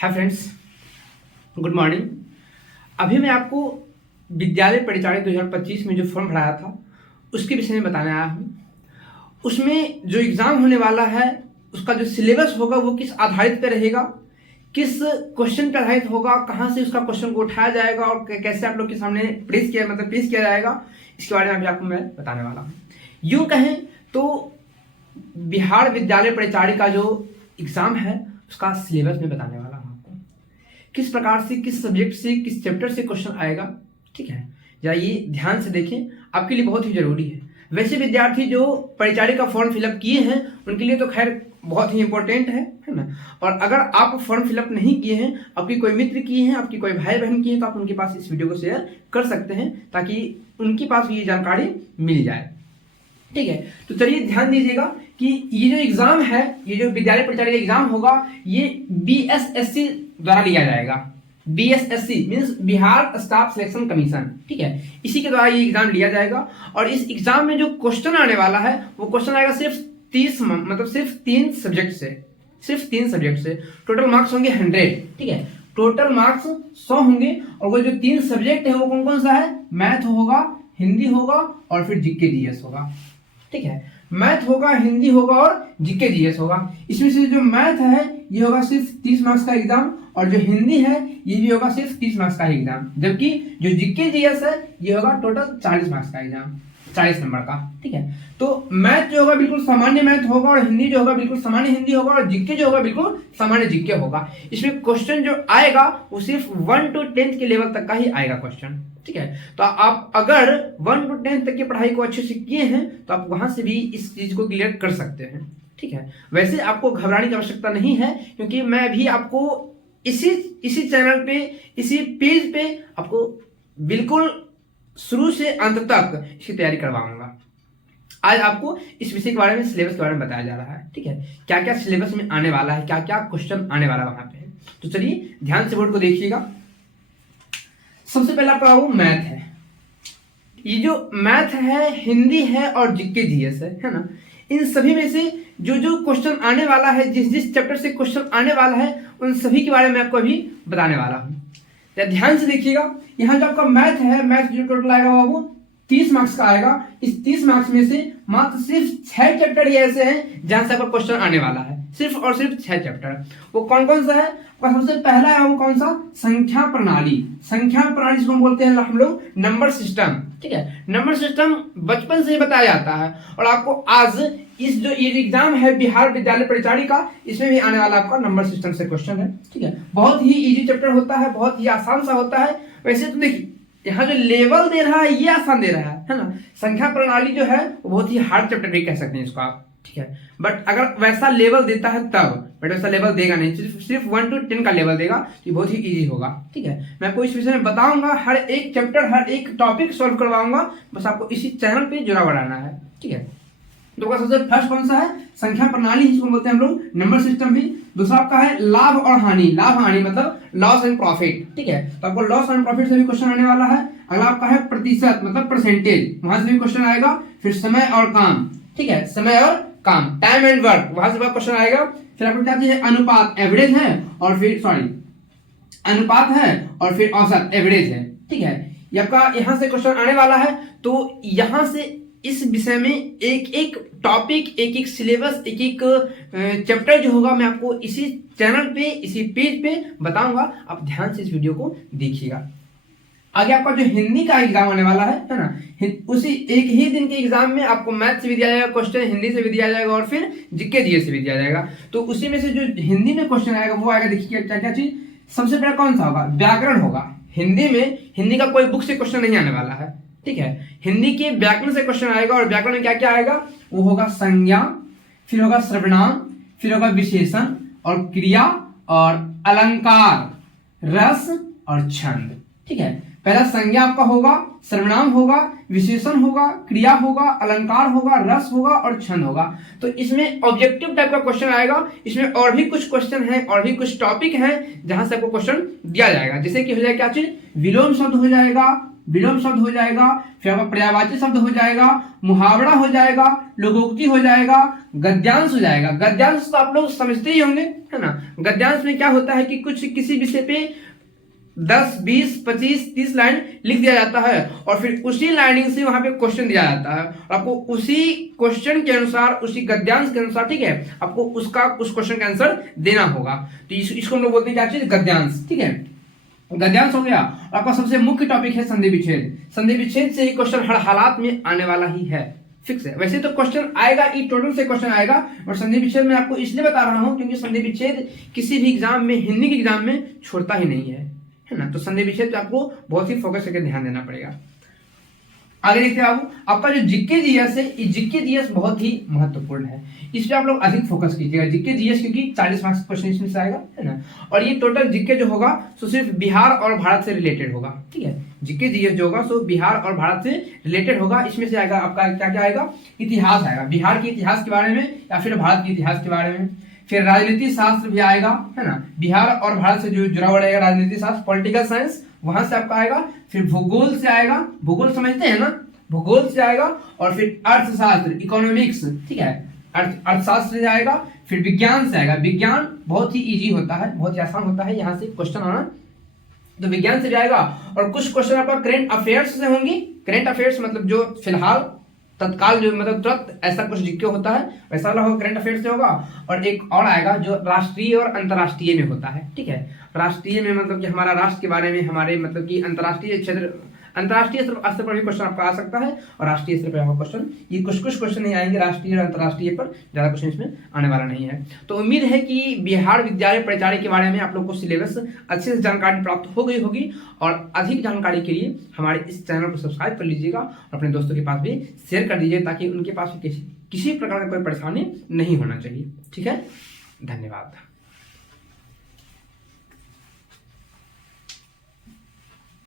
Hi friends, good morning. अभी मैं आपको विद्यालय परिचालित 2025 में जो फॉर्म भराया था उसके विषय में बताने आया हूँ। उसमें जो एग्ज़ाम होने वाला है उसका जो सिलेबस होगा वो किस आधारित पर रहेगा, किस क्वेश्चन पर आधारित होगा, कहाँ से उसका क्वेश्चन को उठाया जाएगा और कैसे आप लोग के सामने पेश किया जाएगा, इसके बारे में अभी आपको मैं बताने वाला हूँ। यूँ कहें तो बिहार विद्यालय परिचालित का जो एग्ज़ाम है उसका सिलेबस में बताने वाला हूँ आपको, किस प्रकार से, किस सब्जेक्ट से, किस चैप्टर से क्वेश्चन आएगा। ठीक है, जाइए ध्यान से देखें, आपके लिए बहुत ही जरूरी है। वैसे विद्यार्थी जो परिचालित का फॉर्म फिलअप किए हैं उनके लिए तो खैर बहुत ही इंपॉर्टेंट है ना। और अगर आप फॉर्म फिलअप नहीं किए हैं, आपकी कोई मित्र किए हैं, आपकी कोई भाई बहन किए हैं, तो आप उनके पास इस वीडियो को शेयर कर सकते हैं ताकि उनके पास भी ये जानकारी मिल जाए। ठीक है, तो चलिए ध्यान दीजिएगा कि ये जो एग्जाम है, ये जो विद्यालय परिचालित एग्जाम होगा, ये BSSC द्वारा लिया जाएगा। BSSC means Bihar staff selection commission. ठीक है, इसी के द्वारा ये एग्जाम लिया जाएगा। और इस एग्जाम में जो क्वेश्चन आने वाला है वो क्वेश्चन आएगा सिर्फ 30, मतलब सिर्फ 3 सब्जेक्ट से, सिर्फ 3 सब्जेक्ट से। टोटल मार्क्स होंगे 100। ठीक है, टोटल मार्क्स 100 होंगे। और वो जो 3 सब्जेक्ट है वो कौन कौन सा है? मैथ होगा, हिंदी होगा और फिर जीके जीएस होगा। ठीक है, मैथ होगा, हिंदी होगा और जीके जीएस होगा। इसमें से जो मैथ है ये होगा सिर्फ 30 मार्क्स का एग्जाम, और जो हिंदी है ये भी होगा सिर्फ 30 मार्क्स का एग्जाम, जबकि जो जीके जीएस है ये होगा टोटल 40 मार्क्स का एग्जाम, 40 नंबर का। ठीक है, तो मैथ जो होगा बिल्कुल सामान्य मैथ होगा, और हिंदी जो होगा बिल्कुल सामान्य हिंदी होगा, और जीके जो होगा बिल्कुल सामान्य जीके होगा। इसमें क्वेश्चन जो आएगा वो सिर्फ 1 to 10 के लेवल तक का ही आएगा क्वेश्चन। ठीक है, तो आप अगर 1 to 10 तक की पढ़ाई को अच्छे से किए हैं तो आप वहां से भी इस चीज को क्लियर कर सकते हैं। ठीक है, वैसे आपको घबराने की आवश्यकता नहीं है, क्योंकि मैं भी आपको इसी चैनल पे, इसी पेज पे आपको बिल्कुल शुरू से अंत तक इसकी तैयारी करवाऊंगा। आज आपको इस विषय के बारे में, सिलेबस के बारे में बताया जा रहा है। ठीक है, क्या क्या सिलेबस में आने वाला है, क्या क्या क्वेश्चन आने वाला वहां पे है। तो चलिए ध्यान से बोर्ड को देखिएगा। सबसे पहला आपका वो मैथ है। ये जो मैथ है, हिंदी है और जीके जीएस है ना, इन सभी में से जो जो क्वेश्चन आने वाला है, जिस जिस चैप्टर से क्वेश्चन आने वाला है, उन सभी के बारे में आपको अभी बताने वाला हूँ। ध्यान से देखिएगा, यहाँ जो आपका मैथ है, मैथ जो टोटल आएगा वो 30 मार्क्स का आएगा। इस 30 मार्क्स में से मात्र सिर्फ 6 चैप्टर ही ऐसे हैं जहां से आपका क्वेश्चन आने वाला है, सिर्फ और सिर्फ 6 चैप्टर। वो कौन कौन सा है? सबसे पहला है वो कौन सा? संख्या प्रणाली। संख्या प्रणाली जिसको हम बोलते हैं हम लोग नंबर सिस्टम। ठीक है, नंबर सिस्टम बचपन से ही बताया जाता है, और आपको आज इस जो ये एग्जाम है बिहार विद्यालय परिचालित का, इसमें भी आने वाला आपका नंबर सिस्टम से क्वेश्चन है। ठीक है, बहुत ही इजी चैप्टर होता है, बहुत ही आसान सा होता है। वैसे तो देखिए यहाँ जो लेवल दे रहा है ये आसान दे रहा है ना। संख्या प्रणाली जो है वो बहुत ही हार्ड चैप्टर भी कह सकते हैं इसको आप। ठीक है, बट अगर वैसा लेवल देता है तब, बट वैसा लेवल देगा नहीं, सिर्फ 1 to 10 का लेवल देगा, तो बहुत ही इजी होगा। ठीक है, मैं आपको इस विषय में बताऊंगा, हर एक चैप्टर, हर एक टॉपिक सॉल्व करवाऊंगा, बस आपको इसी चैनल पे जुड़ा बढ़ाना है। ठीक है, तो सबसे फर्स्ट कौन सा है? संख्या प्रणाली, जिसको बोलते हैं हम लोग नंबर सिस्टम भी। दूसरा आपका है लाभ और हानि। लाभ हानि मतलब लॉस एंड प्रॉफिट। ठीक है, तो आपको लॉस एंड प्रॉफिट से भी क्वेश्चन आने वाला है। अगला आपका है प्रतिशत मतलब परसेंटेज, वहां से भी क्वेश्चन आएगा। फिर समय और काम। ठीक है, समय और काम, टाइम एंड वर्क, वहां से भी क्वेश्चन आएगा। फिर आपको क्या चाहिए? अनुपात, एवरेज है, और फिर अनुपात है, और फिर औसत, एवरेज है। ठीक है, ये आपका यहाँ से क्वेश्चन आने वाला है। तो यहाँ से इस विषय में एक एक टॉपिक, एक एक सिलेबस, एक एक चैप्टर जो होगा मैं आपको इसी चैनल पे, इसी पेज पे बताऊंगा। आप ध्यान से इस वीडियो को देखिएगा। आगे आपका जो हिंदी का एग्जाम आने वाला है ना, उसी एक ही दिन के एग्जाम में आपको मैथ से भी दिया जाएगा क्वेश्चन, हिंदी से भी दिया जाएगा, और फिर जीके जीएस से भी दिया जाएगा। तो उसी में से जो हिंदी में क्वेश्चन आएगा वो आएगा, देखिए क्या क्या चीज। सबसे पहला कौन सा होगा? व्याकरण होगा। हिंदी में, हिंदी का कोई बुक से क्वेश्चन नहीं आने वाला है। ठीक है, हिंदी के व्याकरण से क्वेश्चन आएगा, और व्याकरण में क्या क्या आएगा? वो होगा संज्ञा, फिर होगा सर्वनाम, फिर होगा विशेषण और क्रिया और अलंकार, रस और छंद। ठीक है, पहला संज्ञा आपका होगा, सर्वनाम होगा, विशेषण होगा, क्रिया होगा, अलंकार होगा, रस होगा और छंद होगा। तो इसमें ऑब्जेक्टिव टाइप का क्वेश्चन आएगा। इसमें और भी कुछ क्वेश्चन है, और भी कुछ टॉपिक हैं जहां से आपको क्वेश्चन दिया जाएगा। जैसे कि हो जाएगा क्या चीज? विलोम शब्द हो जाएगा, विलोम शब्द हो जाएगा, फिर आपका पर्यायवाची शब्द हो जाएगा, मुहावरा हो जाएगा, लोकोक्ति हो जाएगा, गद्यांश हो जाएगा। गद्यांश तो आप लोग समझते ही होंगे, है ना। गद्यांश में क्या होता है कि कुछ किसी विषय पे 10, 20, 25, 30 लाइन लिख दिया जाता है और फिर उसी लाइनिंग से वहां पे क्वेश्चन दिया जाता है और आपको उसी क्वेश्चन के अनुसार, उसी गद्यांश के अनुसार, ठीक है, आपको उस क्वेश्चन का आंसर देना होगा। तो इसको हम लोग बोलते हैं क्या चीज, गद्यांश। ठीक है, गद्यांश हो गया। आपका सबसे मुख्य टॉपिक है संधि विच्छेद। संधि विच्छेद से ही क्वेश्चन हर हालात में आने वाला ही है, फिक्स है। वैसे तो क्वेश्चन आएगा, ई टोटल से क्वेश्चन आएगा, और संधि विच्छेद में आपको इसलिए बता रहा हूं क्योंकि संधि विच्छेद किसी भी एग्जाम में, हिंदी के एग्जाम में छोड़ता ही नहीं है ना। तो संधि विच्छेद पे आपको बहुत ही फोकस करके ध्यान देना पड़ेगा। आगे देखते हैं बाबू, आपका जो जीके जीएस है, ये जीके जीएस बहुत ही महत्वपूर्ण है, इस पे आप लोग अधिक फोकस कीजिएगा। जीके जीएस क्योंकि 40 मार्क्स क्वेश्चन इसमें से आएगा, है ना। और ये टोटल जीके जो होगा सो सिर्फ बिहार और भारत से रिलेटेड होगा। ठीक है, जीके जीएस जो होगा सो बिहार और भारत से रिलेटेड होगा। इसमें से आएगा आपका क्या क्या आएगा, इतिहास आएगा, बिहार के इतिहास के बारे में या फिर भारत के इतिहास के बारे में। फिर राजनीति शास्त्र भी आएगा, है ना, बिहार और भारत से जो जुड़ा हुआ रहेगा राजनीति शास्त्र, पॉलिटिकल साइंस वहां से आपका आएगा। फिर भूगोल से आएगा, भूगोल समझते हैं ना, भूगोल से आएगा। और फिर अर्थशास्त्र, इकोनॉमिक्स, ठीक है, अर्थशास्त्र से आएगा। फिर विज्ञान से आएगा, विज्ञान बहुत ही इजी होता है, बहुत ही आसान होता है यहाँ से क्वेश्चन आना, तो विज्ञान से भी आएगा। और कुछ क्वेश्चन आपका करंट अफेयर्स से होंगे। करंट अफेयर्स मतलब जो फिलहाल तत्काल, जो मतलब तुरंत ऐसा कुछ जिक्र होता है वैसा वाला होगा, करंट अफेयर्स से होगा। और एक और आएगा जो राष्ट्रीय और अंतर्राष्ट्रीय में होता है। ठीक है, राष्ट्रीय में मतलब कि हमारा राष्ट्र के बारे में, हमारे मतलब कि अंतर्राष्ट्रीय क्षेत्र, अंतर्राष्ट्रीय स्तर पर भी क्वेश्चन आपका आ सकता है और राष्ट्रीय स्तर पर आपका क्वेश्चन, ये कुछ क्वेश्चन नहीं आएंगे राष्ट्रीय और अंतर्राष्ट्रीय पर, ज्यादा क्वेश्चन इसमें आने वाला नहीं है। तो उम्मीद है कि बिहार विद्यालय परिचालन के बारे में आप लोग को सिलेबस अच्छे से जानकारी प्राप्त हो गई होगी। और अधिक जानकारी के लिए हमारे इस चैनल को सब्सक्राइब कर लीजिएगा और अपने दोस्तों के पास भी शेयर कर दीजिए ताकि उनके पास भी किसी प्रकार का कोई परेशानी नहीं होना चाहिए। ठीक है, धन्यवाद।